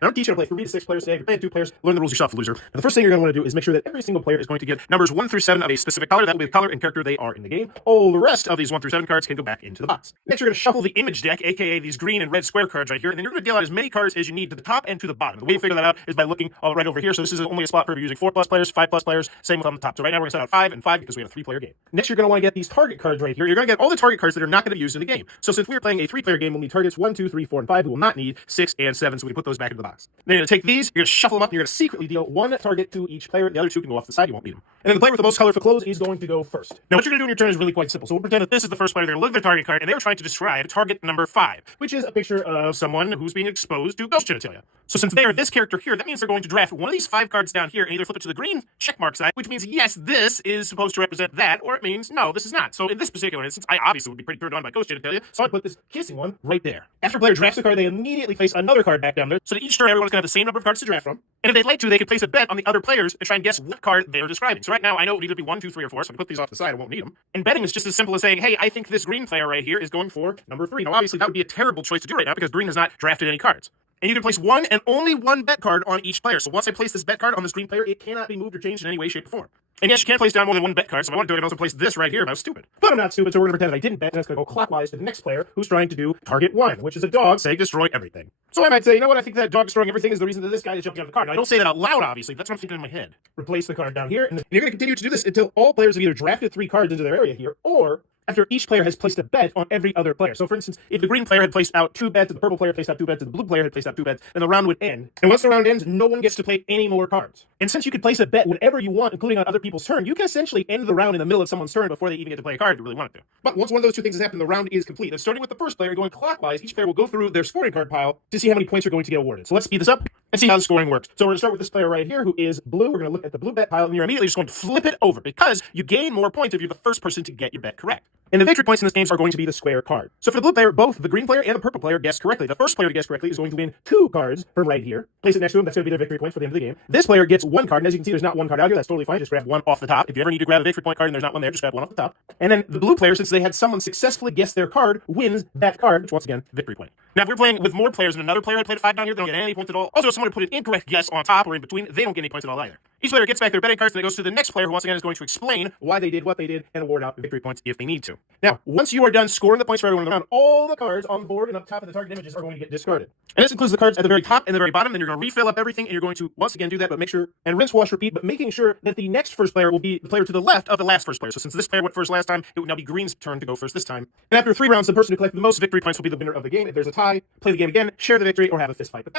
Now, I'm teaching you how to play 3 to 6 players today. If you're playing 2 players, learn the rules yourself, loser. Now, the first thing you're going to want to do is make sure that every single player is going to get numbers 1 through 7 of a specific color. That will be the color and character they are in the game. All the rest of these 1 through 7 cards can go back into the box. Next, you're going to shuffle the image deck, aka these green and red square cards right here, and then you're going to deal out as many cards as you need to the top and to the bottom. The way you figure that out is by looking right over here. So this is only a spot for using 4+ players, 5+ players, same with on the top. So right now we're going to set out 5 and 5 because we have a 3-player game. Next, you're going to want to get these target cards right here. You're going to get all the target cards that are not going to be used in the game. So since we're playing a 3-player game, we'll need targets 1, 2, 3, 4, and 5. We will not need 6 and 7, so we can put those back into the box. Then you're going to take these, you're going to shuffle them up, and you're going to secretly deal 1 target to each player. The other 2 can go off the side, you won't need them. And then the player with the most colorful clothes is going to go first. Now what you're going to do on your turn is really quite simple. So we'll pretend that this is the first player. They're going to look at their target card, and they were trying to describe target number 5, which is a picture of someone who's being exposed to ghost genitalia. So since they are this character here, that means they're going to draft one of these 5 cards down here and either flip it to the green checkmark side, which means yes, this is supposed to represent that, or it means no, this is not. So in this particular instance, I obviously would be pretty turned on by ghost genitalia, so I put this kissing one right there. After a player drafts a card, they immediately place another card back down there, so that each turn everyone's going to have the same number of cards to draft from. And if they'd like to, they could place a bet on the other players and try and guess what card they're describing. So right now, I know it would either be 1, 2, 3, or 4, so I put these off the side, I won't need them. And betting is just as simple as saying, hey, I think this green player right here is going for number 3. Now obviously that would be a terrible choice to do right now because green has not drafted any cards. And you can place 1 and only 1 bet card on each player. So once I place this bet card on this green player, it cannot be moved or changed in any way, shape, or form. And yes, you can't place down more than 1 bet card, so if I want to do it, I can also place this right here if I was stupid. But I'm not stupid, so we're going to pretend that I didn't bet, and it's going to go clockwise to the next player who's trying to do target 1, which is a dog saying destroy everything. So I might say, you know what, I think that dog destroying everything is the reason that this guy is jumping out of the card. Now, I don't say that out loud, obviously, that's what I'm thinking in my head. Replace the card down here, and you're going to continue to do this until all players have either drafted 3 cards into their area here, or after each player has placed a bet on every other player. So for instance, if the green player had placed out 2 bets, and the purple player placed out 2 bets, and the blue player had placed out 2 bets, then the round would end. And once the round ends, no one gets to play any more cards. And since you could place a bet whenever you want, including on other people's turn, you can essentially end the round in the middle of someone's turn before they even get to play a card if you really wanted to. But once one of those 2 things has happened, the round is complete. And starting with the first player going clockwise, each player will go through their scoring card pile to see how many points are going to get awarded. So let's speed this up and see how the scoring works. So we're going to start with this player right here who is blue. We're going to look at the blue bet pile, and you're immediately just going to flip it over because you gain more points if you're the first person to get your bet correct. And the victory points in this game are going to be the square card. So for the blue player, both the green player and the purple player guessed correctly. The first player to guess correctly is going to win 2 cards from right here. Place it next to him. That's going to be their victory points for the end of the game. This player gets 1 card, and as you can see, there's not 1 card out here. That's totally fine. Just grab 1 off the top. If you ever need to grab a victory point card and there's not 1 there, just grab 1 off the top. And then the blue player, since they had someone successfully guess their card, wins that card, which once again, victory point. Now, if we're playing with more players and another player had played a 5 down here, they don't get any points at all. Also, if someone put an incorrect guess on top or in between, they don't get any points at all either. Each player gets back their betting cards, and it goes to the next player, who once again is going to explain why they did what they did and award out victory points if they need to. Now, once you are done scoring the points for everyone in the round, all the cards on the board and up top of the target images are going to get discarded. And this includes the cards at the very top and the very bottom. Then you're going to refill up everything, and you're going to once again do that, but make sure and rinse, wash, repeat, but making sure that the next first player will be the player to the left of the last first player. So since this player went first last time, it would now be green's turn to go first this time. And after 3 rounds, the person who collected the most victory points will be the winner of the game. If there's a tie, play the game again, share the victory, or have a fist fight. But that's